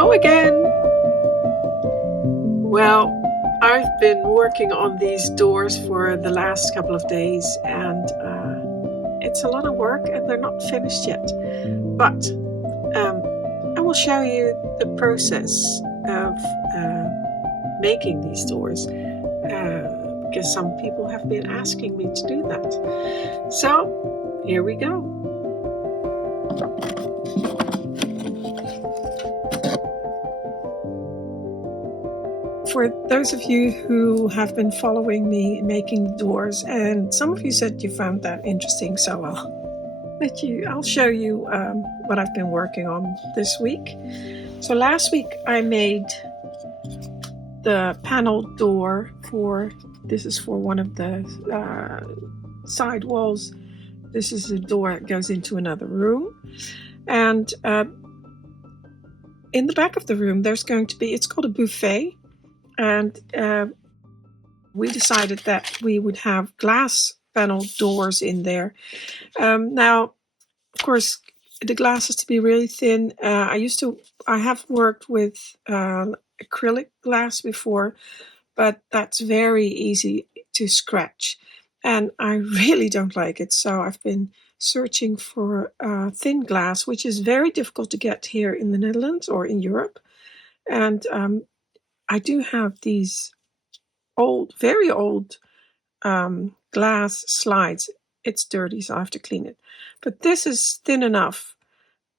Hello again. Well, I've been working on these doors for the last couple of days, and it's a lot of work and they're not finished yet. But I will show you the process of making these doors because some people have been asking me to do that. So here we go. For those of you who have been following me making doors, and some of you said you found that interesting, so I'll show you what I've been working on this week. So last week I made the panel door this is for one of the side walls. This is a door that goes into another room, and in the back of the room there's going to be, it's called a buffet, and we decided that we would have glass panel doors in there. Now, of course, the glass has to be really thin. I have worked with acrylic glass before, but that's very easy to scratch, and I really don't like it. So I've been searching for thin glass, which is very difficult to get here in the Netherlands or in Europe. And I do have these very old glass slides. It's dirty, so I have to clean it. But this is thin enough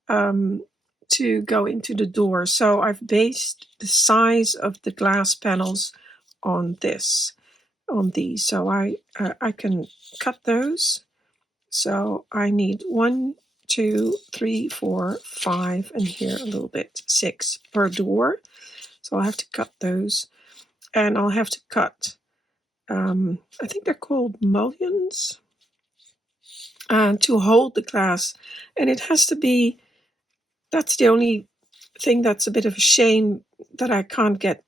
to go into the door. So I've based the size of the glass panels on these. So I can cut those. So I need 1, 2, 3, 4, 5, and here a little bit, 6 per door. So I'll have to cut those, and I'll have to cut. I think they're called mullions to hold the glass, and it has to be. That's the only thing that's a bit of a shame, that I can't get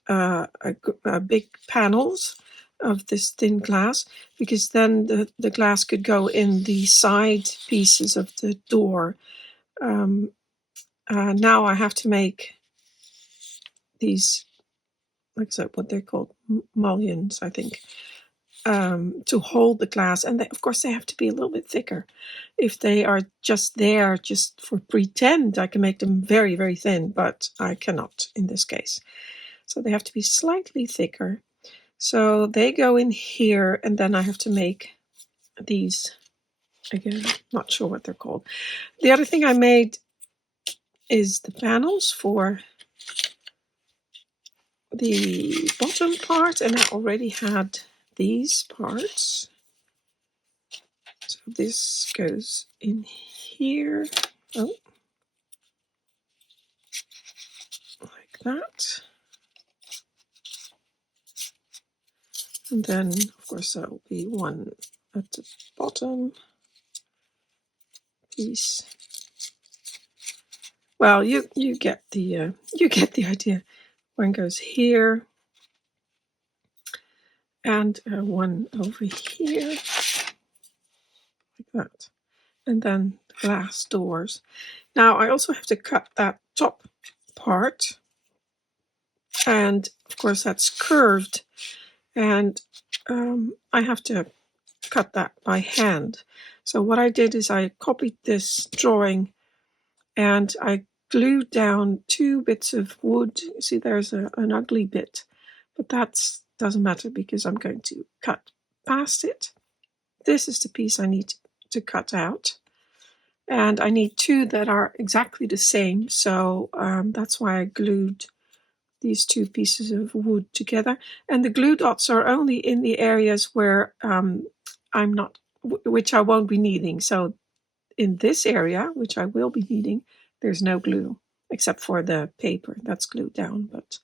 big panels of this thin glass, because then the glass could go in the side pieces of the door. Now I have to make these, like I said, what they're called, mullions, I think, to hold the glass. And of course, they have to be a little bit thicker. If they are just there just for pretend, I can make them very, very thin, but I cannot in this case. So they have to be slightly thicker. So they go in here, and then I have to make these, again, not sure what they're called. The other thing I made is the panels for the bottom part, and I already had these parts. So this goes in here, like that. And then, of course, there will be one at the bottom piece. Well, you get the idea. One goes here, and one over here, like that. And then the glass doors. Now I also have to cut that top part, and of course that's curved, and I have to cut that by hand. So what I did is I copied this drawing, and I glued down 2 bits of wood. See, there's an ugly bit, but that doesn't matter because I'm going to cut past it. This is the piece I need to cut out, and I need 2 that are exactly the same. So that's why I glued these 2 pieces of wood together. And the glue dots are only in the areas where which I won't be needing. So in this area, which I will be needing, there's no glue except for the paper that's glued down, but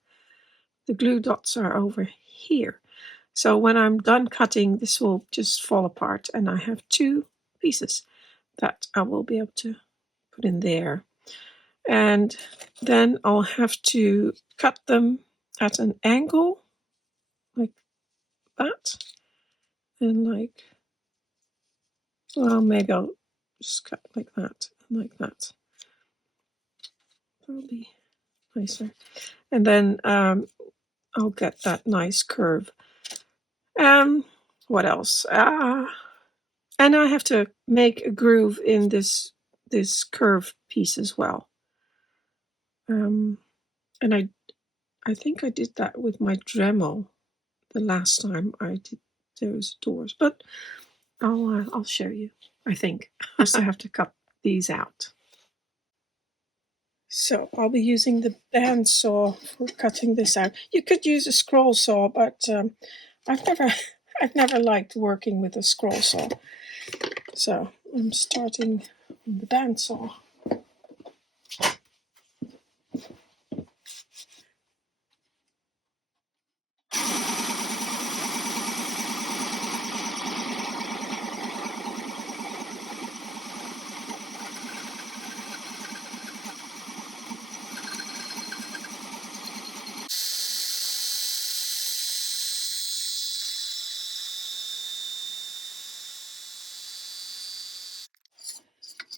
the glue dots are over here. So when I'm done cutting, this will just fall apart, and I have 2 pieces that I will be able to put in there. And then I'll have to cut them at an angle, like that, and maybe I'll just cut like that and like that. Probably nicer. And then I'll get that nice curve. What else? And I have to make a groove in this curved piece as well. And I think I did that with my Dremel the last time I did those doors, but I'll show you. I think I also have to cut these out. So I'll be using the bandsaw for cutting this out. You could use a scroll saw, but I've never liked working with a scroll saw. So I'm starting on the bandsaw.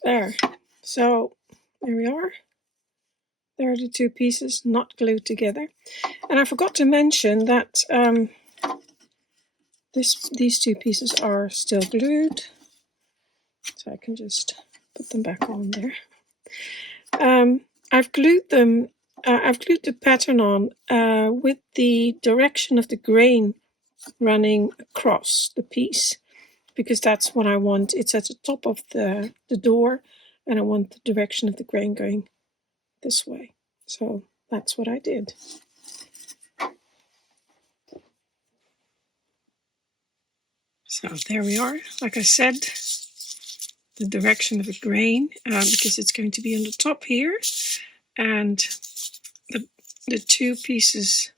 There. So there we are. There are the two pieces not glued together. And I forgot to mention that these two pieces are still glued. So I can just put them back on there. I've glued them. I've glued the pattern on with the direction of the grain running across the piece, because that's what I want. It's at the top of the door, and I want the direction of the grain going this way. So that's what I did. So there we are. Like I said, the direction of the grain, because it's going to be on the top here, and the two pieces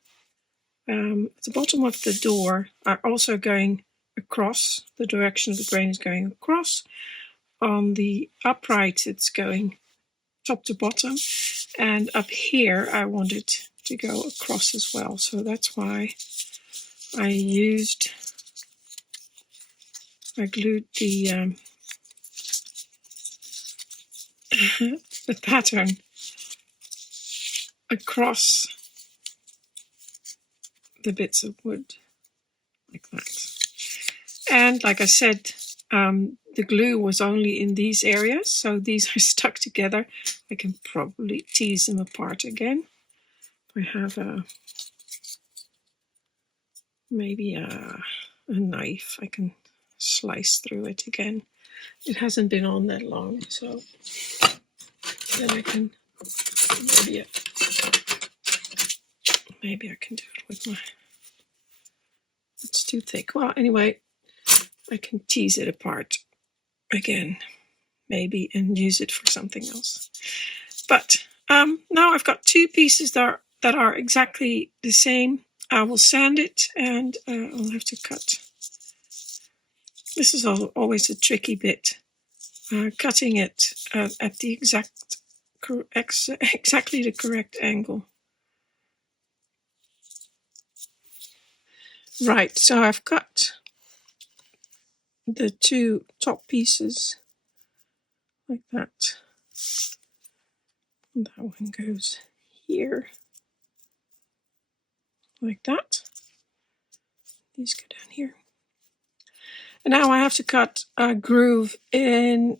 at the bottom of the door are also going across. The direction of the grain is going across. On the upright, it's going top to bottom, and up here I want it to go across as well. So that's why I glued the the pattern across the bits of wood like that. And like I said, the glue was only in these areas, so these are stuck together. I can probably tease them apart again. I have maybe a knife. I can slice through it again. It hasn't been on that long, so then I can maybe I can do it with my. It's too thick. Well, anyway, I can tease it apart again, maybe, and use it for something else. But now I've got two pieces that are exactly the same. I will sand it, and I'll have to cut. This is always a tricky bit, cutting it at the exactly the correct angle. Right, so I've got the two top pieces like that. And that one goes here like that. These go down here. And now I have to cut a groove in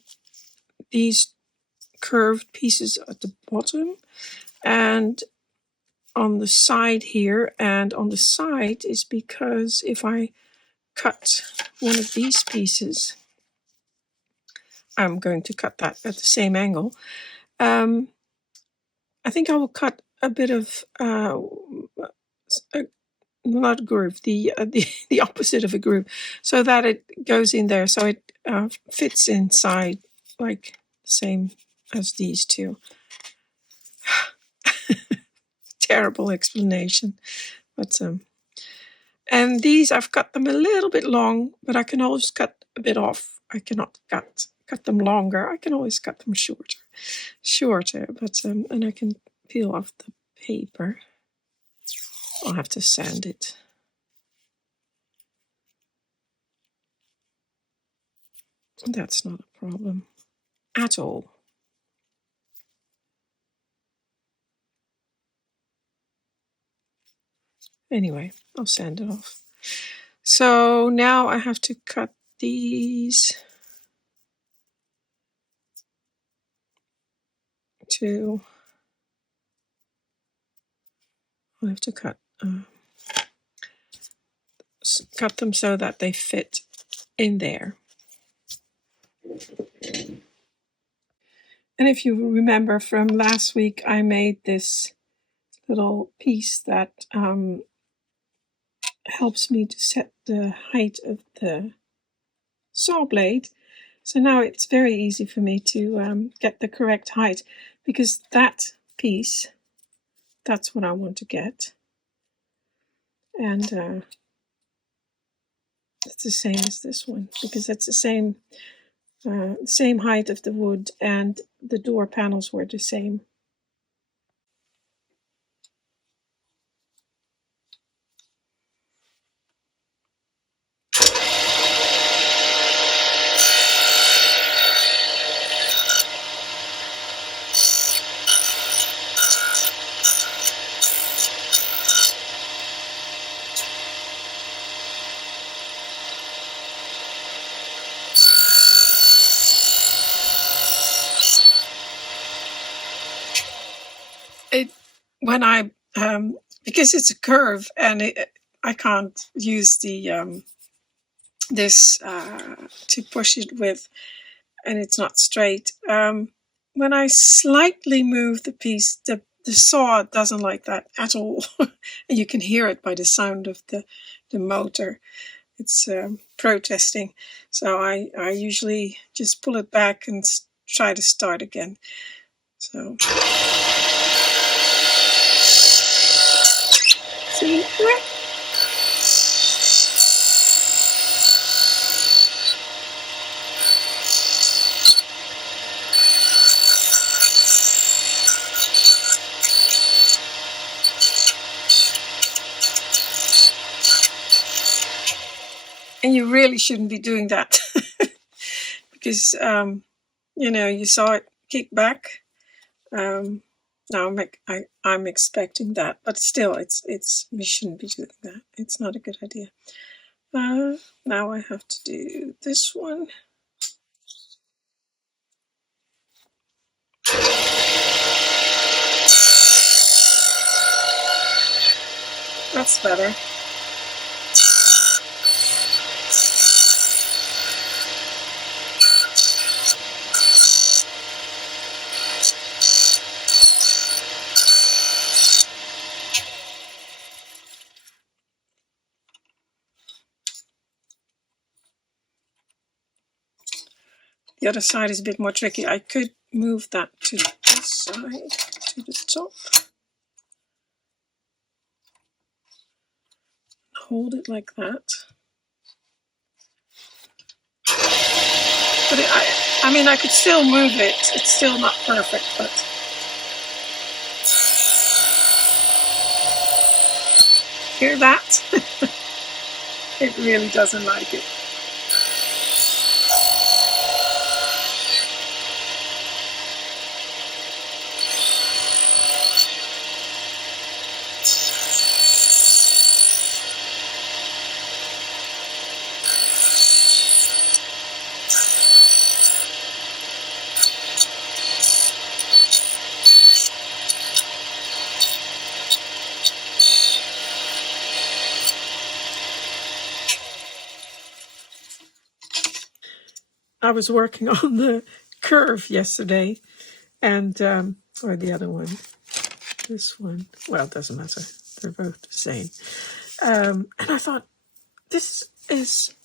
these curved pieces at the bottom and on the side here. And on the side is because if I cut one of these pieces, I'm going to cut that at the same angle. I think I will cut a bit of not a groove, the opposite of a groove, so that it goes in there, so it fits inside like the same as these two. Terrible explanation, but and these I've cut them a little bit long, but I can always cut a bit off. I cannot cut them longer. I can always cut them shorter, but and I can peel off the paper. I'll have to sand it. That's not a problem at all. Anyway, I'll sand it off. So now I have to cut these to, I have to cut them so that they fit in there. And if you remember from last week, I made this little piece that helps me to set the height of the saw blade. So now it's very easy for me to get the correct height, because that piece, that's what I want to get. And it's the same as this one, because it's the same height of the wood, and the door panels were the same. When I because it's a curve, and I can't use the this to push it with, and it's not straight. When I slightly move the piece, the saw doesn't like that at all. And you can hear it by the sound of the motor. It's protesting. So I usually just pull it back and try to start again. So. See? And you really shouldn't be doing that because, you saw it kick back. Now I'm expecting that, but still, we shouldn't be doing that. It's not a good idea. Now I have to do this one. That's better. The other side is a bit more tricky. I could move that to this side, to the top. Hold it like that. But I could still move it. It's still not perfect, but... Hear that? It really doesn't like it. I was working on the curve yesterday, and or the other one, this one. Well, it doesn't matter. They're both the same. And I thought, this is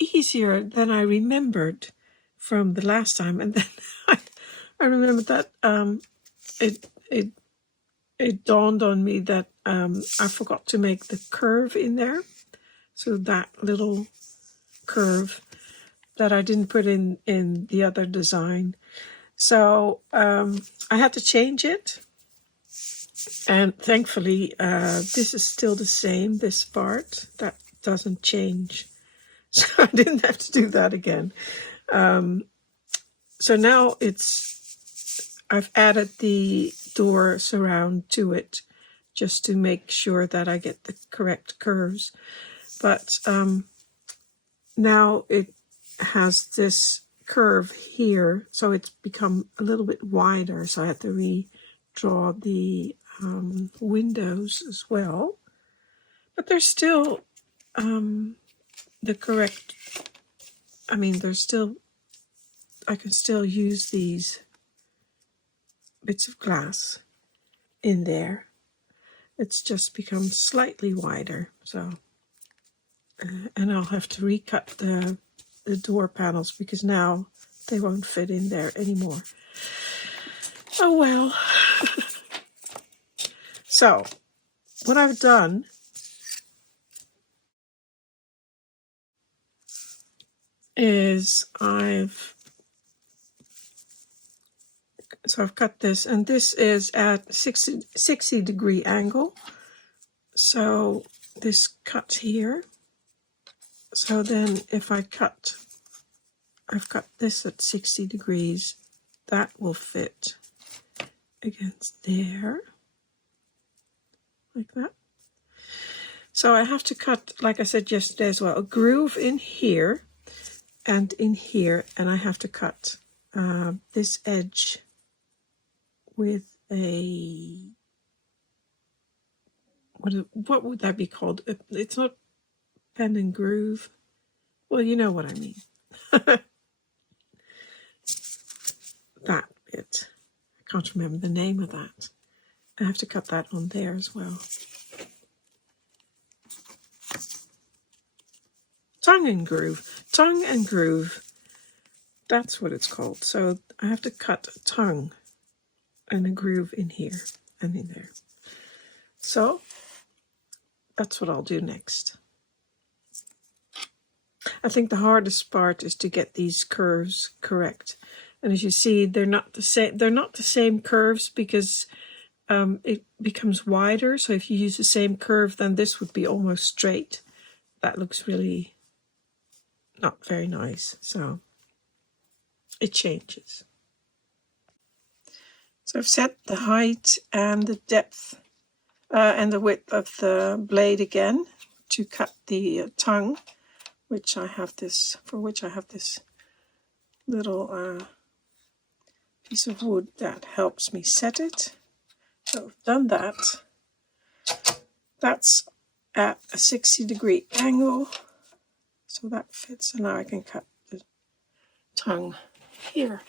easier than I remembered from the last time. And then I remembered that it dawned on me that I forgot to make the curve in there. So that little curve that I didn't put in the other design. So I had to change it. And thankfully, this is still the same, this part. That doesn't change. So I didn't have to do that again. So now I've added the door surround to it, just to make sure that I get the correct curves. But now it has this curve here, so it's become a little bit wider, so I have to redraw the windows as well. But they're still the correct, I mean, they're still, I can still use these bits of glass in there. It's just become slightly wider, so and I'll have to recut the door panels because now they won't fit in there anymore. Oh well. So what I've done is I've cut this, and this is at 60-degree angle. So this cut here. So then if I've cut this at 60 degrees, that will fit against there, like that. So I have to cut, like I said yesterday as well, a groove in here and in here, and I have to cut this edge with a, what would that be called? It's not pen and groove. Well, you know what I mean. That bit. I can't remember the name of that. I have to cut that on there as well. Tongue and groove. Tongue and groove. That's what it's called. So I have to cut a tongue and a groove in here and in there. So that's what I'll do next. I think the hardest part is to get these curves correct. And as you see, they're not the same. They're not the same curves because it becomes wider. So if you use the same curve, then this would be almost straight. That looks really not very nice. So it changes. So I've set the height and the depth and the width of the blade again to cut the tongue, for which I have this little piece of wood that helps me set it. So I've done that. That's at a 60-degree angle, so that fits, and now I can cut the tongue here.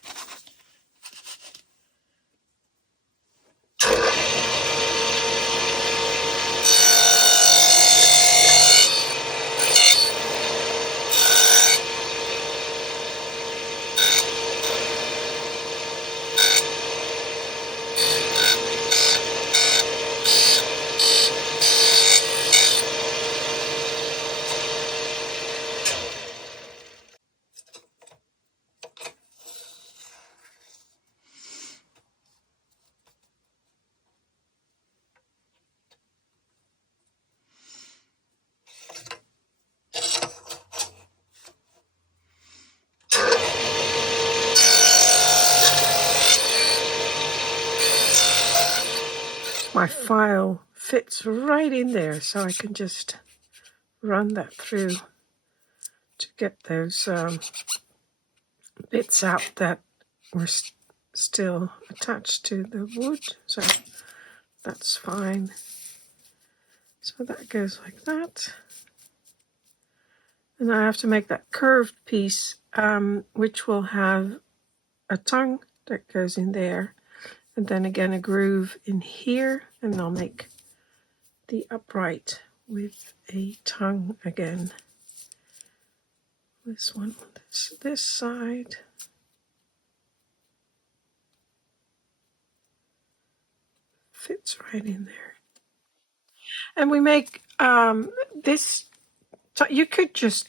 My file fits right in there, so I can just run that through to get those bits out that were still attached to the wood. So that's fine. So that goes like that. And I have to make that curved piece, which will have a tongue that goes in there. And then again a groove in here, and I'll make the upright with a tongue again. This one, this side. Fits right in there. And we make this, you could just,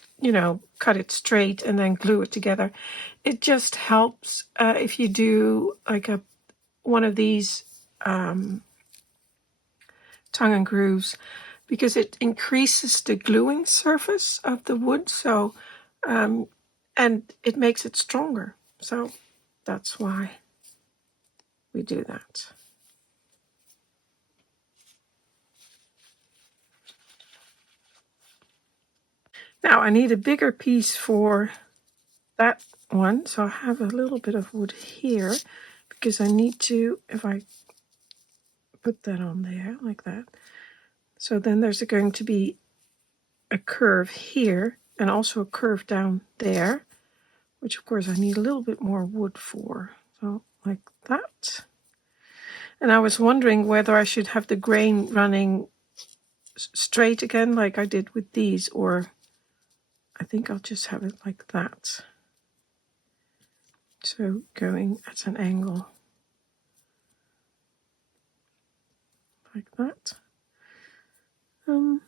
cut it straight and then glue it together. It just helps if you do like one of these tongue and grooves, because it increases the gluing surface of the wood, so and it makes it stronger. So that's why we do that. Now I need a bigger piece for that one, so I have a little bit of wood here because I need to, if I put that on there like that, so then there's going to be a curve here and also a curve down there, which of course I need a little bit more wood for, so like that. And I was wondering whether I should have the grain running straight again like I did with these, or I think I'll just have it like that. So going at an angle like that. So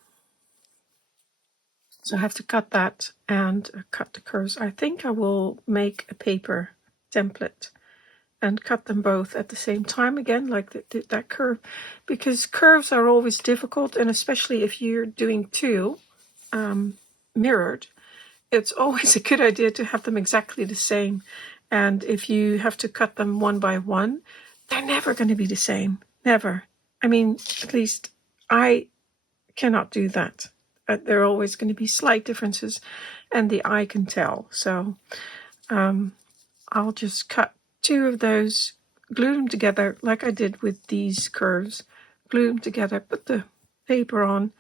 I have to cut that and cut the curves. I think I will make a paper template and cut them both at the same time again, like that curve, because curves are always difficult, and especially if you're doing two mirrored, it's always a good idea to have them exactly the same. And if you have to cut them one by one, they're never going to be the same. Never. I mean, at least I cannot do that. There are always going to be slight differences, and the eye can tell. So I'll just cut two of those, glue them together like I did with these curves, glue them together, put the paper on,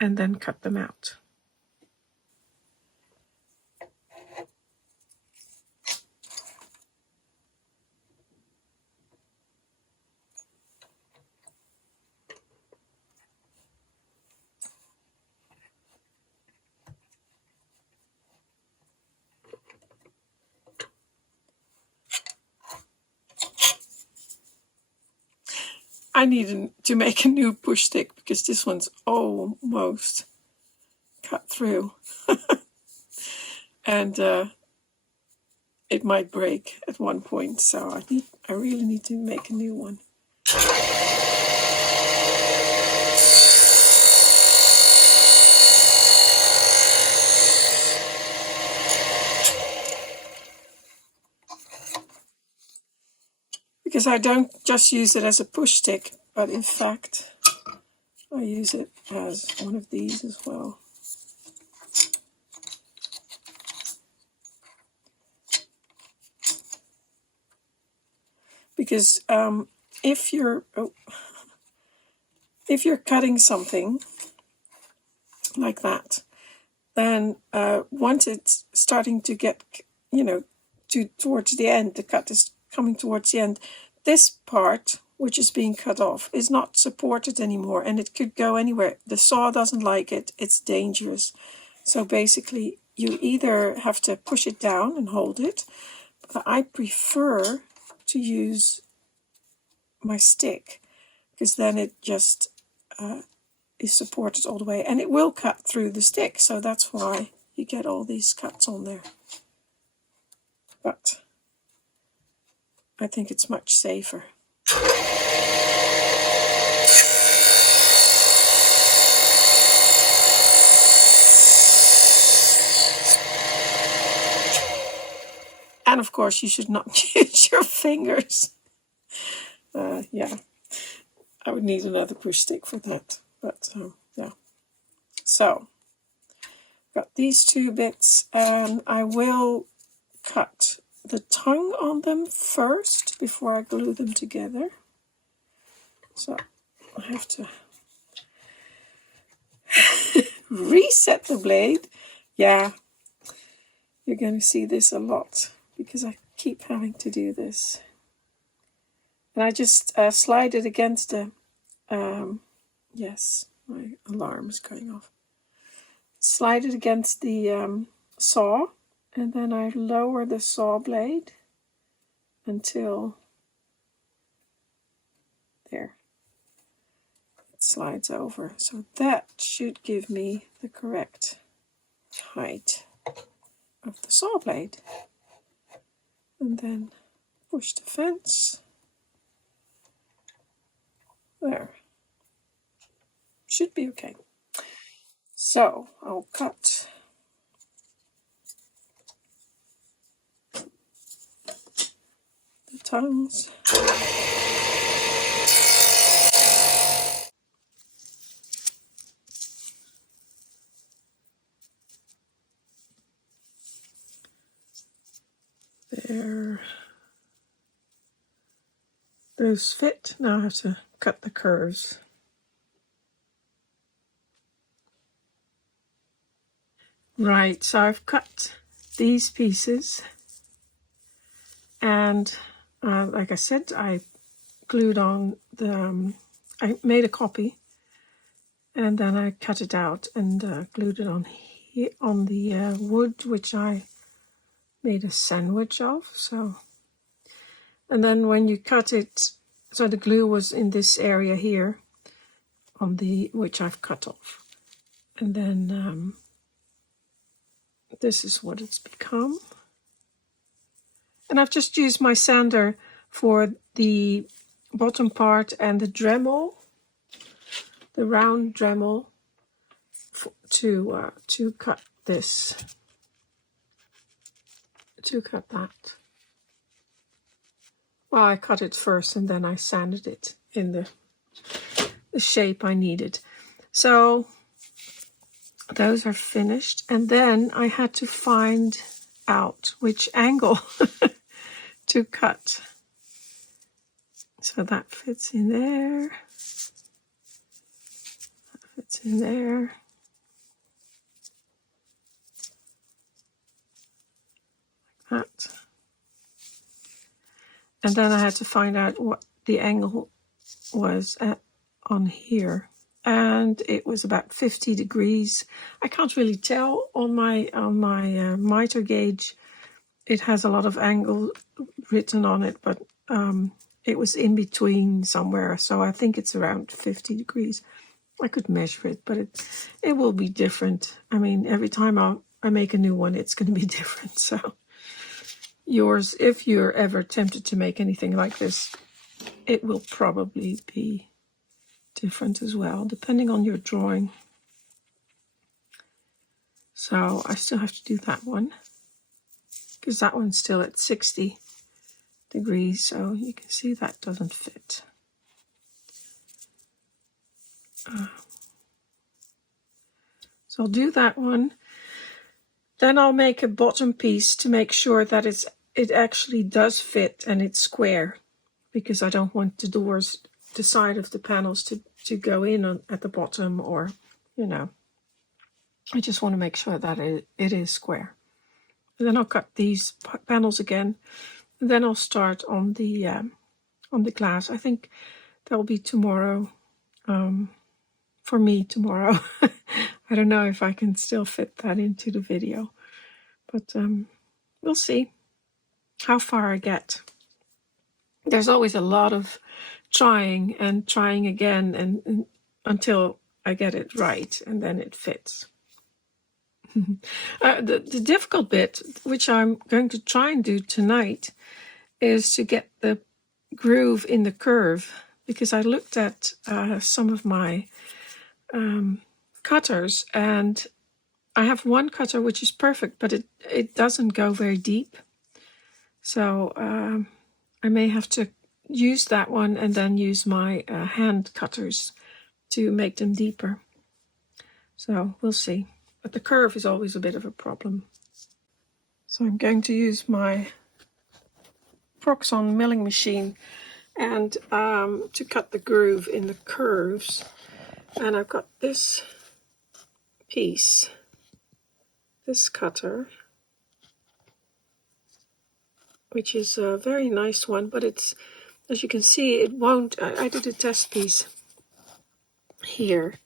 and then cut them out. I need to make a new push stick because this one's almost cut through. And it might break at one point, so I really need to make a new one. Because I don't just use it as a push stick, but in fact I use it as one of these as well. Because if you're cutting something like that, then once it's starting to get, towards the end, the cut is coming towards the end, this part, which is being cut off, is not supported anymore, and it could go anywhere. The saw doesn't like it. It's dangerous. So basically, you either have to push it down and hold it, but I prefer to use my stick, because then it just is supported all the way, and it will cut through the stick, so that's why you get all these cuts on there. But I think it's much safer. And of course you should not use your fingers. Yeah, I would need another push stick for that, but yeah. So got these two bits, and I will cut the tongue on them first before I glue them together. So I have to reset the blade. Yeah, you're going to see this a lot because I keep having to do this. And I just slide it against the, yes, my alarm is going off. Slide it against the saw, and then I lower the saw blade until there. It slides over. So that should give me the correct height of the saw blade. And then push the fence. There. Should be okay. So I'll cut the tongues. There. Those fit. Now I have to cut the curves. Right, so I've cut these pieces, and like I said, I glued on the, I made a copy, and then I cut it out and glued it on here on the wood, which I made a sandwich of. So, and then when you cut it, so the glue was in this area here, on the which I've cut off, and then this is what it's become. And I've just used my sander for the bottom part and the Dremel, the round Dremel, to cut this, to cut that. Well, I cut it first and then I sanded it in the shape I needed. So those are finished, and then I had to find out which angle to cut. So that fits in there. That fits in there. Like that. And then I had to find out what the angle was on here. And it was about 50 degrees. I can't really tell on my miter gauge. It has a lot of angle written on it, but it was in between somewhere. So I think it's around 50 degrees. I could measure it, but it will be different. I mean, every time I make a new one, it's going to be different. So yours, if you're ever tempted to make anything like this, it will probably be different as well, depending on your drawing. So I still have to do that one, because that one's still at 60 degrees, so you can see that doesn't fit. So I'll do that one. Then I'll make a bottom piece to make sure that it actually does fit and it's square, because I don't want the doors, the side of the panels to go in at the bottom, or, you know, I just want to make sure that it is square. And then I'll cut these panels again, and then I'll start on the glass. I think that'll be tomorrow, for me tomorrow. I don't know if I can still fit that into the video, but we'll see how far I get. There's always a lot of trying and trying again, and until I get it right, and then it fits. The difficult bit, which I'm going to try and do tonight, is to get the groove in the curve, because I looked at some of my cutters, and I have one cutter which is perfect, but it doesn't go very deep. So I may have to use that one and then use my hand cutters to make them deeper. So we'll see. But the curve is always a bit of a problem. So I'm going to use my Proxon milling machine and to cut the groove in the curves. And I've got this piece, this cutter, which is a very nice one, but it's, as you can see, it won't. I did a test piece here.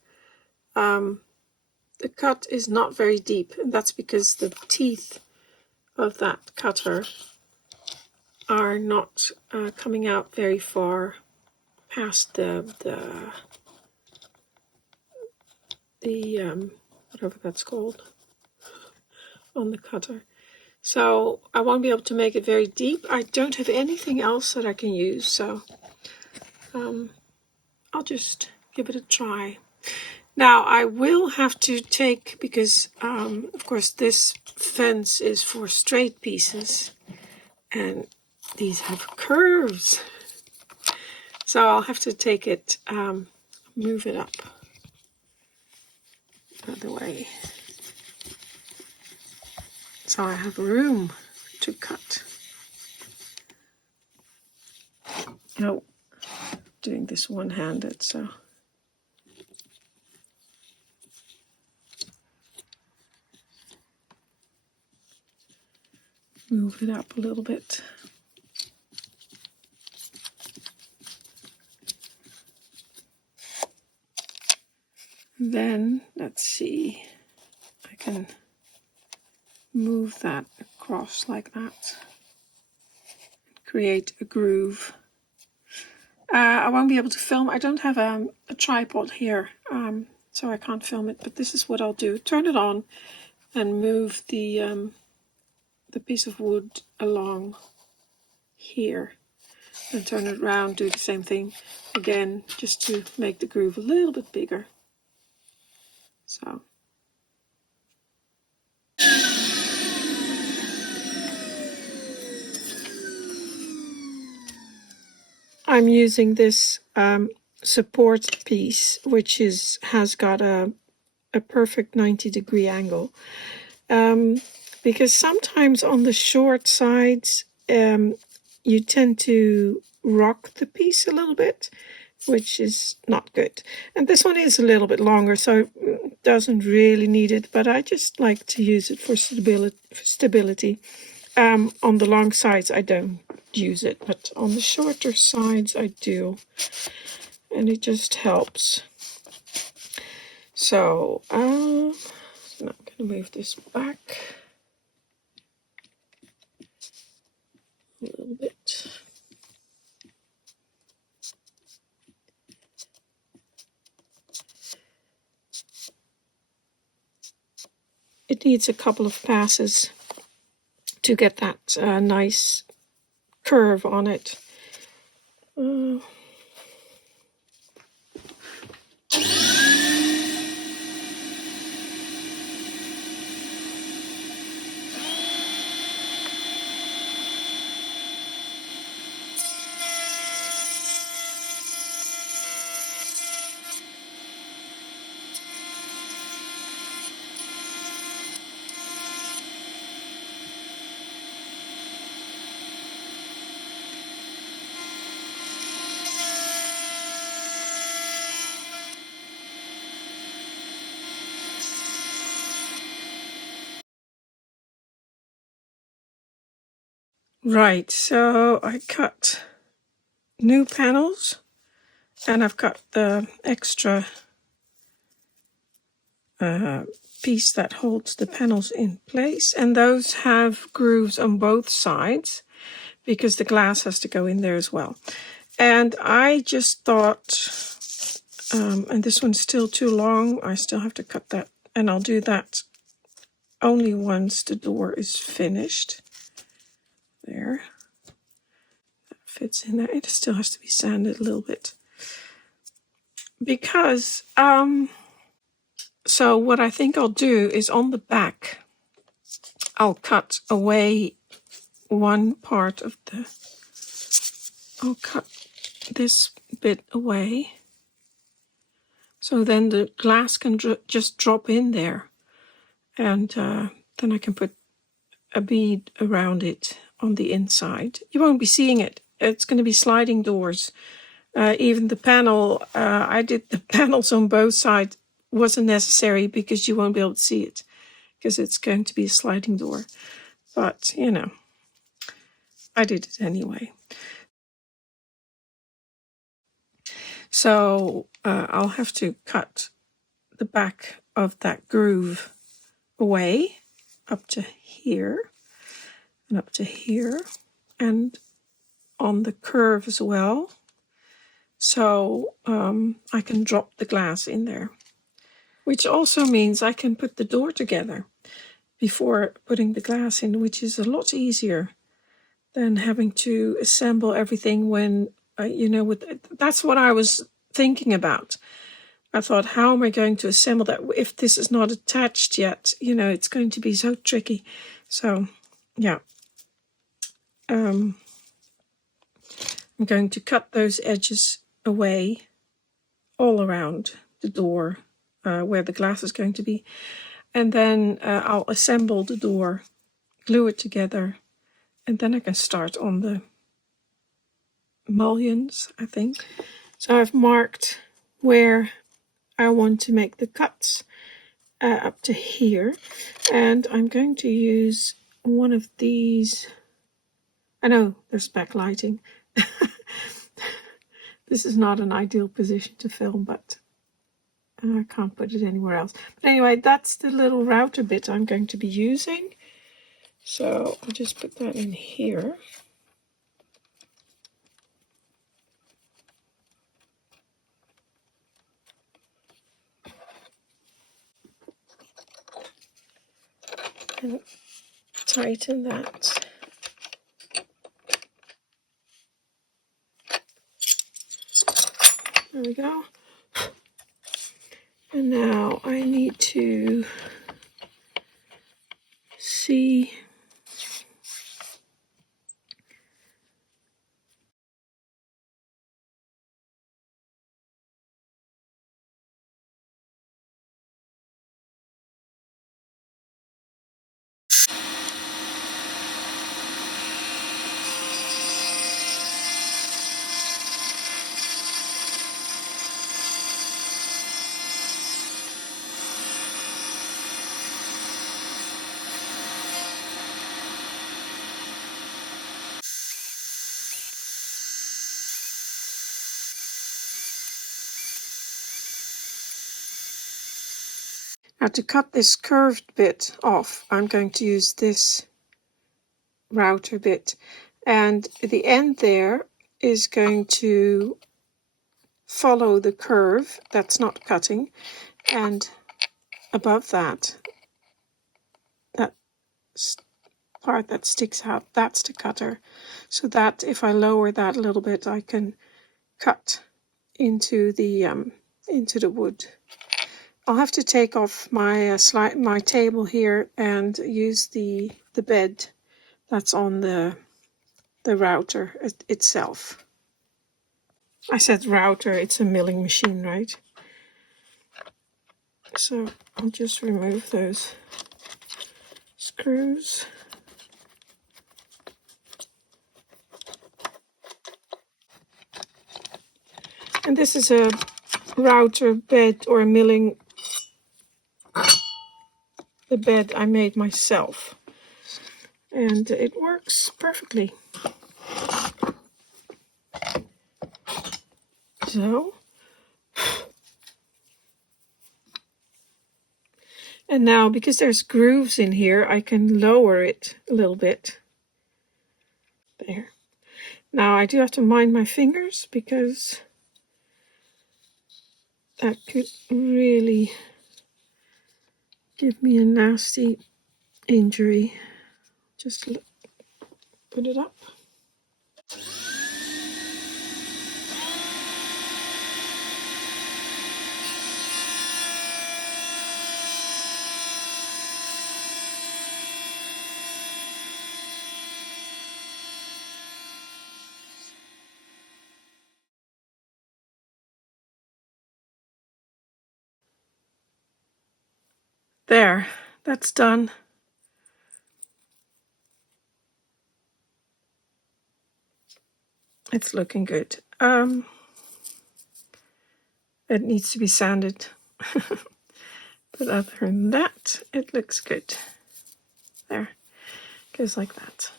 The cut is not very deep, and that's because the teeth of that cutter are not coming out very far past the whatever that's called on the cutter. So I won't be able to make it very deep. I don't have anything else that I can use, so I'll just give it a try. Now I will have to take, because of course this fence is for straight pieces and these have curves. So I'll have to take it, move it up the other way, so I have room to cut. Oh, doing this one-handed, so. Move it up a little bit. Then, let's see, I can move that across like that. Create a groove. I won't be able to film. I don't have a tripod here, so I can't film it, but this is what I'll do. Turn it on and move the piece of wood along here. And turn it around, do the same thing again, just to make the groove a little bit bigger. So. I'm using this support piece, which has got a perfect 90-degree angle. Because sometimes on the short sides, you tend to rock the piece a little bit, which is not good. And this one is a little bit longer, so it doesn't really need it, but I just like to use it for stability. On the long sides, I don't use it, but on the shorter sides, I do. And it just helps. So, now I'm going to move this back a little bit. It needs a couple of passes to get that nice curve on it. Right, so I cut new panels, and I've got the extra piece that holds the panels in place, and those have grooves on both sides because the glass has to go in there as well. And I just thought, and this one's still too long, I still have to cut that, and I'll do that only once the door is finished. There. That fits in there. It still has to be sanded a little bit. Because, so what I think I'll do is on the back, I'll cut away one part of the, I'll cut this bit away. So then the glass can just drop in there. And then I can put a bead around it on the inside. You won't be seeing it. It's going to be sliding doors. Even the panel, I did the panels on both sides, wasn't necessary because you won't be able to see it because it's going to be a sliding door. But, you know, I did it anyway. So I'll have to cut the back of that groove away up to here and up to here and on the curve as well. So I can drop the glass in there, which also means I can put the door together before putting the glass in, which is a lot easier than having to assemble everything when, that's what I was thinking about. I thought, how am I going to assemble that? If this is not attached yet, it's going to be so tricky. So, yeah. I'm going to cut those edges away all around the door where the glass is going to be. And then I'll assemble the door, glue it together, and then I can start on the mullions, I think. So I've marked where I want to make the cuts up to here, and I'm going to use one of these. I know there's backlighting. This is not an ideal position to film, but I can't put it anywhere else. But anyway, that's the little router bit I'm going to be using. So I'll just put that in here. And tighten that. There we go. And now I need to see. Now to cut this curved bit off, I'm going to use this router bit, and the end there is going to follow the curve that's not cutting, and above that, that part that sticks out, that's the cutter, so that if I lower that a little bit, I can cut into the wood. I'll have to take off my my table here and use the bed that's on the router itself. I said router, it's a milling machine, right? So I'll just remove those screws. And this is a router bed, or a milling, the bed I made myself. And it works perfectly. So, and now because there's grooves in here, I can lower it a little bit. There. Now I do have to mind my fingers because that could really give me a nasty injury. Just put it up. There, that's done. It's looking good. It needs to be sanded. But other than that, it looks good. There, goes like that.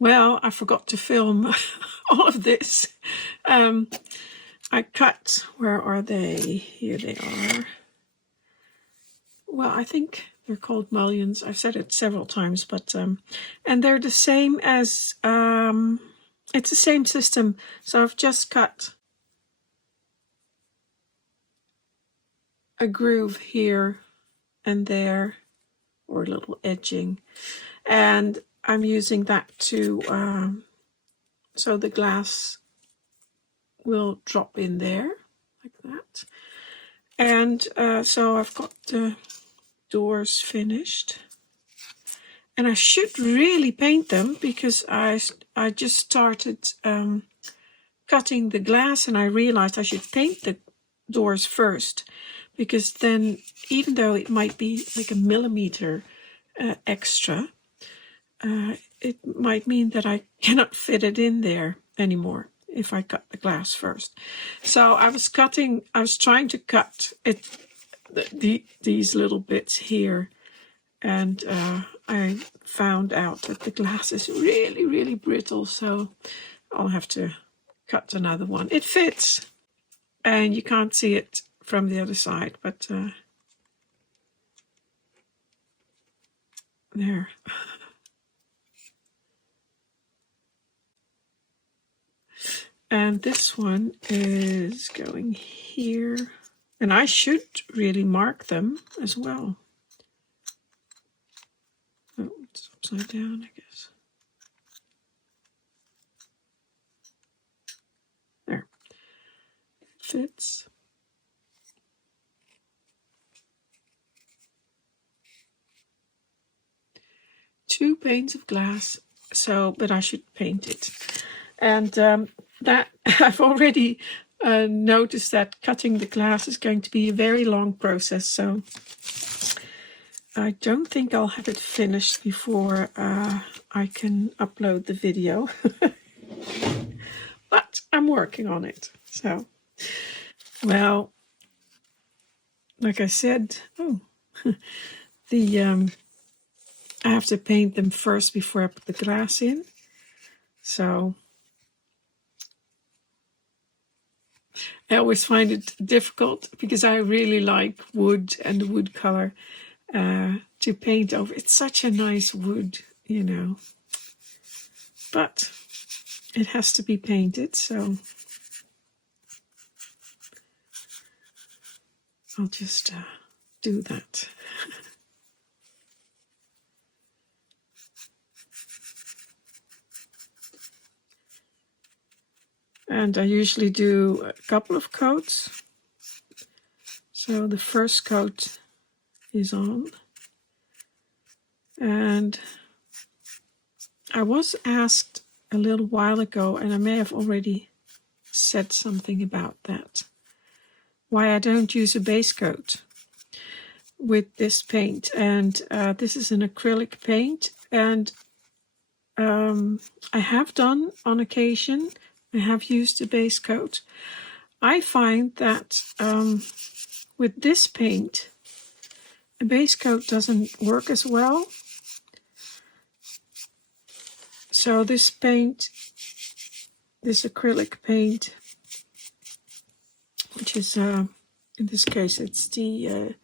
Well, I forgot to film all of this. I cut, where are they? Here they are. Well, I think they're called mullions. I've said it several times, but and they're the same as it's the same system. So I've just cut a groove here and there, or a little edging, and I'm using that to so the glass will drop in there like that. And so I've got the doors finished, and I should really paint them because I just started cutting the glass, and I realized I should paint the doors first, because then even though it might be like a millimeter extra, it might mean that I cannot fit it in there anymore if I cut the glass first. So I was trying to cut it, these little bits here, and I found out that the glass is really, really brittle, so I'll have to cut another one. It fits, and you can't see it from the other side, but there. And this one is going here. And I should really mark them as well. Oh, it's upside down, I guess. There. Fits. Two panes of glass. So, but I should paint it. And that I've already noticed that cutting the glass is going to be a very long process. So I don't think I'll have it finished before I can upload the video. But I'm working on it. So, well, like I said, I have to paint them first before I put the glass in. So I always find it difficult because I really like wood and the wood color to paint over. It's such a nice wood, you know, but it has to be painted, so I'll just do that. And I usually do a couple of coats. So the first coat is on. And I was asked a little while ago, and I may have already said something about that, why I don't use a base coat with this paint. And this is an acrylic paint, and I have done on occasion. I have used a base coat. I find that with this paint, a base coat doesn't work as well. So this paint, this acrylic paint, which is, in this case, it's the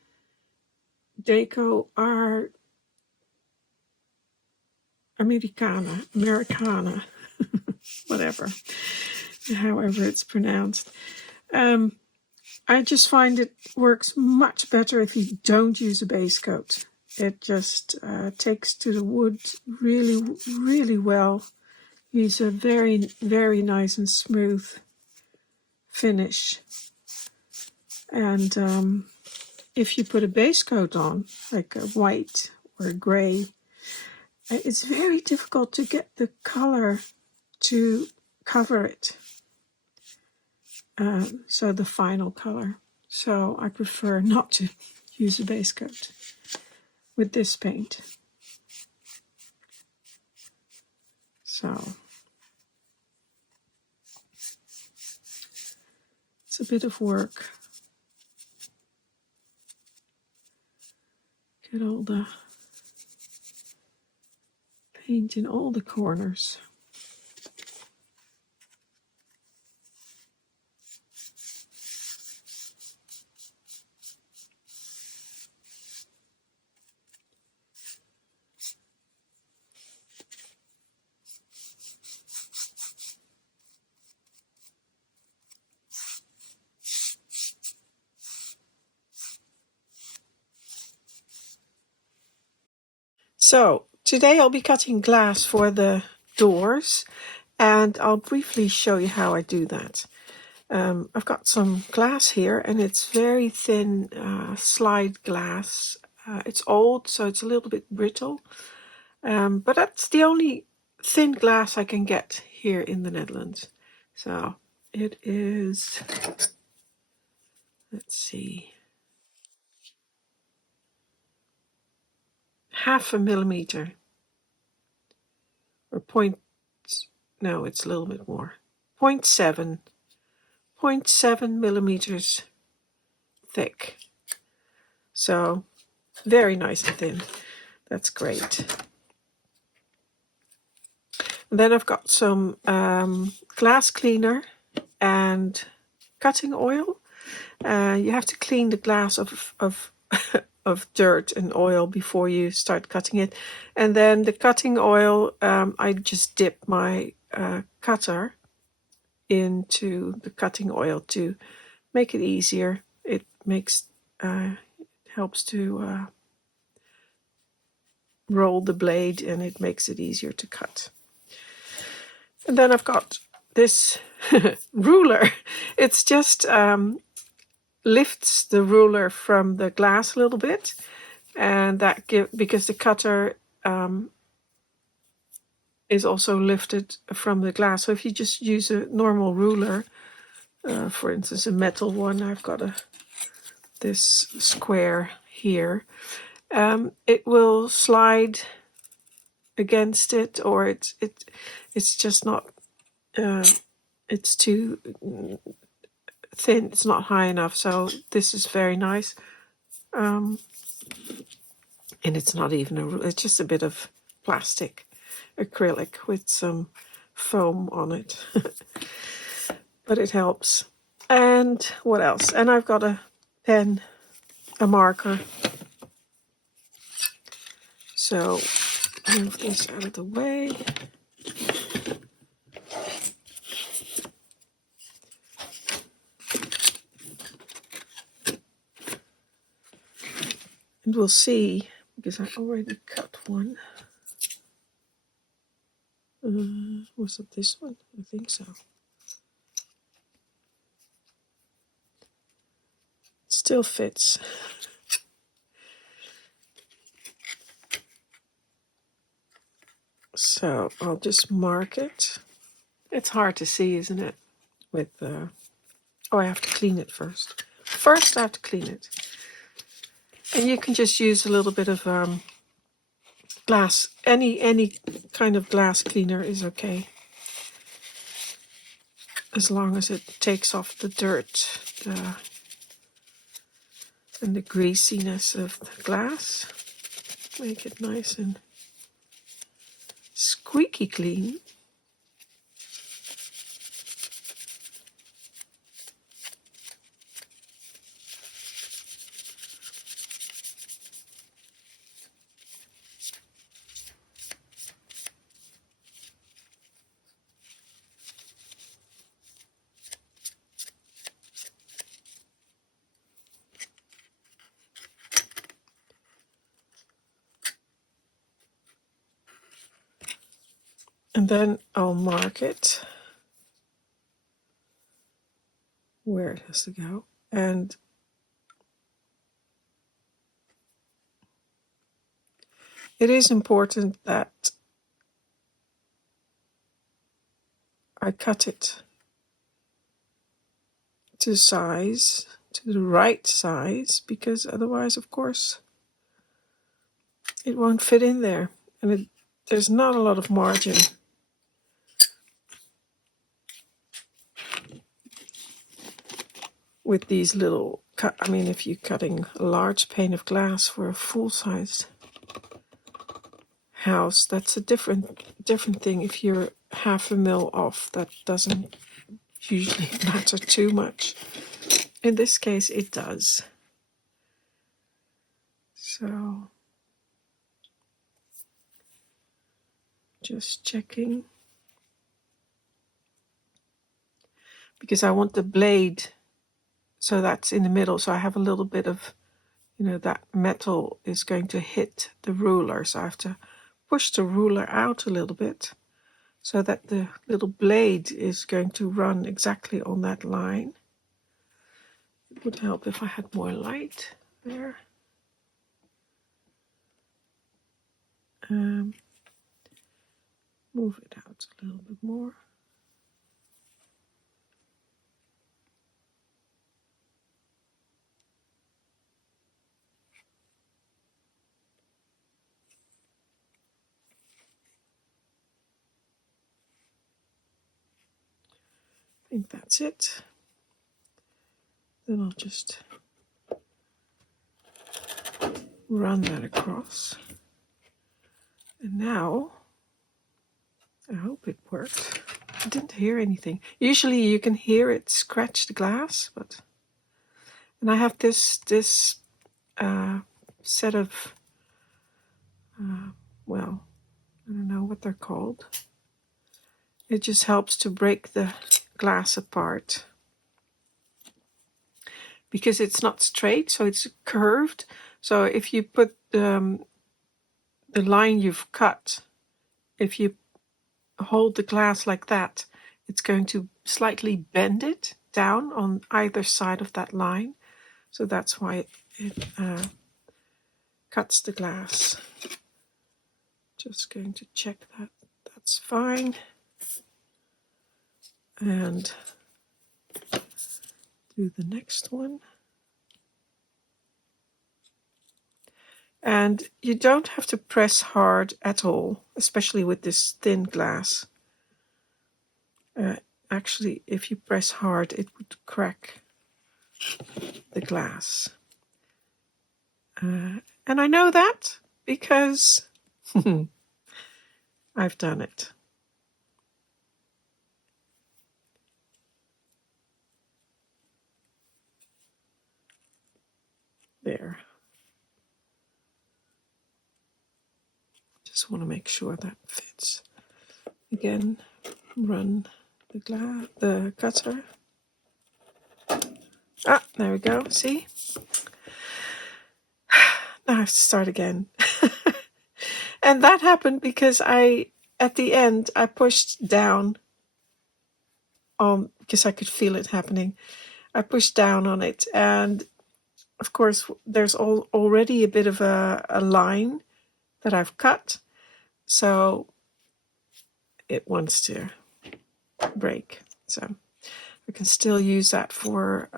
Deco R Americana, whatever, however it's pronounced. I just find it works much better if you don't use a base coat. It just takes to the wood really, really well. Leaves a very, very nice and smooth finish. And if you put a base coat on, like a white or a gray, it's very difficult to get the color to cover it. So the final color. So I prefer not to use a base coat with this paint. So it's a bit of work. Get all the paint in all the corners. So today I'll be cutting glass for the doors, and I'll briefly show you how I do that. I've got some glass here, and it's very thin slide glass. It's old, so it's a little bit brittle, but that's the only thin glass I can get here in the Netherlands. So it is, let's see, half a millimeter, or point, no, it's a little bit more, 0.7 millimeters thick. So very nice and thin. That's great. And then I've got some glass cleaner and cutting oil. You have to clean the glass of of dirt and oil before you start cutting it. And then the cutting oil, I just dip my cutter into the cutting oil to make it easier. It helps to roll the blade, and it makes it easier to cut. And then I've got this ruler. It's just lifts the ruler from the glass a little bit, and because the cutter is also lifted from the glass. So if you just use a normal ruler, for instance a metal one, I've got this square here, it will slide against it, or it's just not, it's too thin, it's not high enough. So this is very nice, and it's not even it's just a bit of plastic acrylic with some foam on it. But it helps. And what else? And I've got a pen, a marker. So move this out of the way. And we'll see, because I already cut one. Was it this one? I think so. It still fits. So I'll just mark it. It's hard to see, isn't it? With oh, I have to clean it first. First I have to clean it. And you can just use a little bit of glass. Any kind of glass cleaner is okay, as long as it takes off the dirt and the greasiness of the glass. Make it nice and squeaky clean. And then I'll mark it where it has to go. And it is important that I cut it to size, to the right size, because otherwise, of course, it won't fit in there. And there's not a lot of margin. With these little I mean, if you're cutting a large pane of glass for a full-size house, that's a different thing. If you're half a mil off, that doesn't usually matter too much. In this case, it does. So, just checking. Because I want the blade, so that's in the middle, so I have a little bit of, that metal is going to hit the ruler, so I have to push the ruler out a little bit so that the little blade is going to run exactly on that line. It would help if I had more light there. Move it out a little bit more. think that's it. Then I'll just run that across. And now, I hope it worked. I didn't hear anything. Usually you can hear it scratch the glass, but... And I have this set of, well, I don't know what they're called. It just helps to break the glass apart. Because it's not straight, so it's curved. So if you put the line you've cut, if you hold the glass like that, it's going to slightly bend it down on either side of that line. So that's why it cuts the glass. Just going to check that that's fine. And do the next one. And you don't have to press hard at all, especially with this thin glass. Actually, if you press hard, it would crack the glass. And I know that because I've done it. There. Just want to make sure that fits. Again, run the cutter. Ah, there we go. See? Now I have to start again. And that happened because at the end, I pushed down on, because I could feel it happening. I pushed down on it, and of course, there's already a bit of a line that I've cut, so it wants to break. So I can still use that for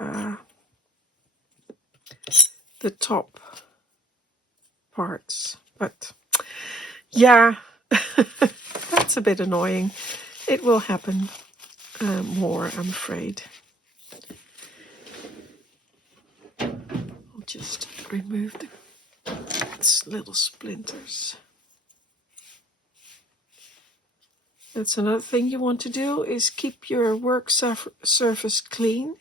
the top parts, but yeah, that's a bit annoying. It will happen more, I'm afraid. I'll just remove the little splinters. That's another thing you want to do, is keep your work surface clean.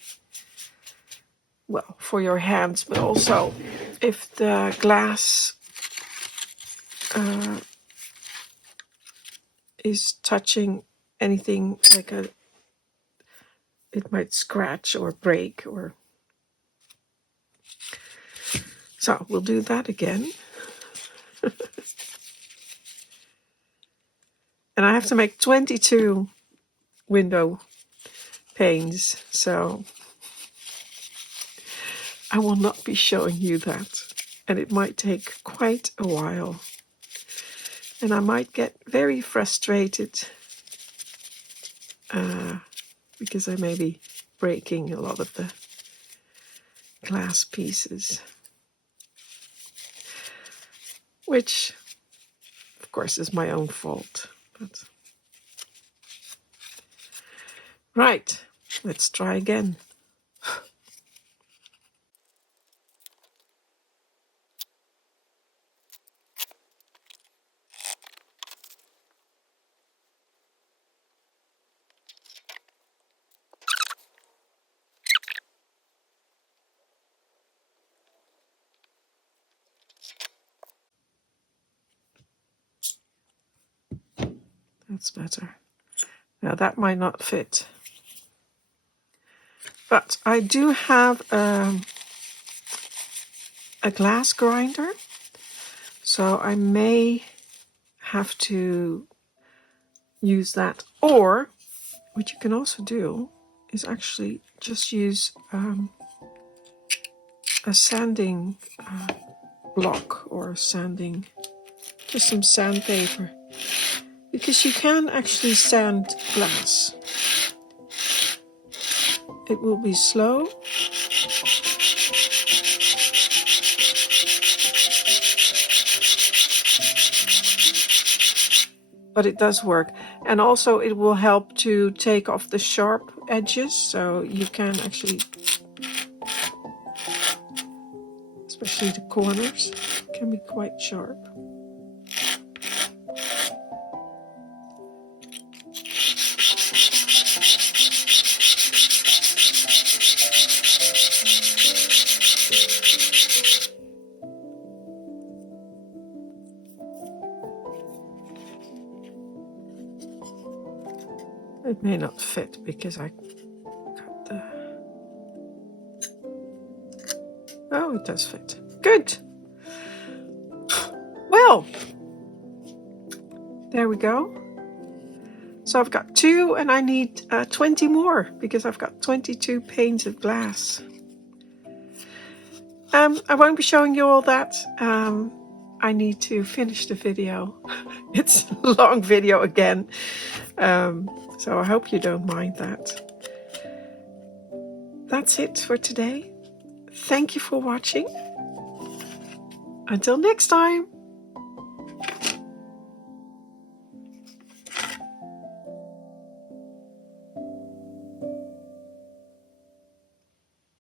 Well, for your hands, but also if the glass is touching anything, like it might scratch or break, or so we'll do that again. And I have to make 22 window panes, so I will not be showing you that, and it might take quite a while, and I might get very frustrated because I may be breaking a lot of the glass pieces, which of course is my own fault. But right, let's try again. That's better. Now that might not fit, but I do have a glass grinder, so I may have to use that. Or what you can also do is actually just use a sanding block, or just some sandpaper, because you can actually sand glass. It will be slow, but it does work. And also it will help to take off the sharp edges, so you can actually, especially the corners, can be quite sharp. It may not fit because I cut the... Oh, it does fit. Good. Well, there we go. So I've got 2 and I need 20 more because I've got 22 panes of glass. I won't be showing you all that. I need to finish the video. It's a long video again. So I hope you don't mind that. That's it for today. Thank you for watching. Until next time.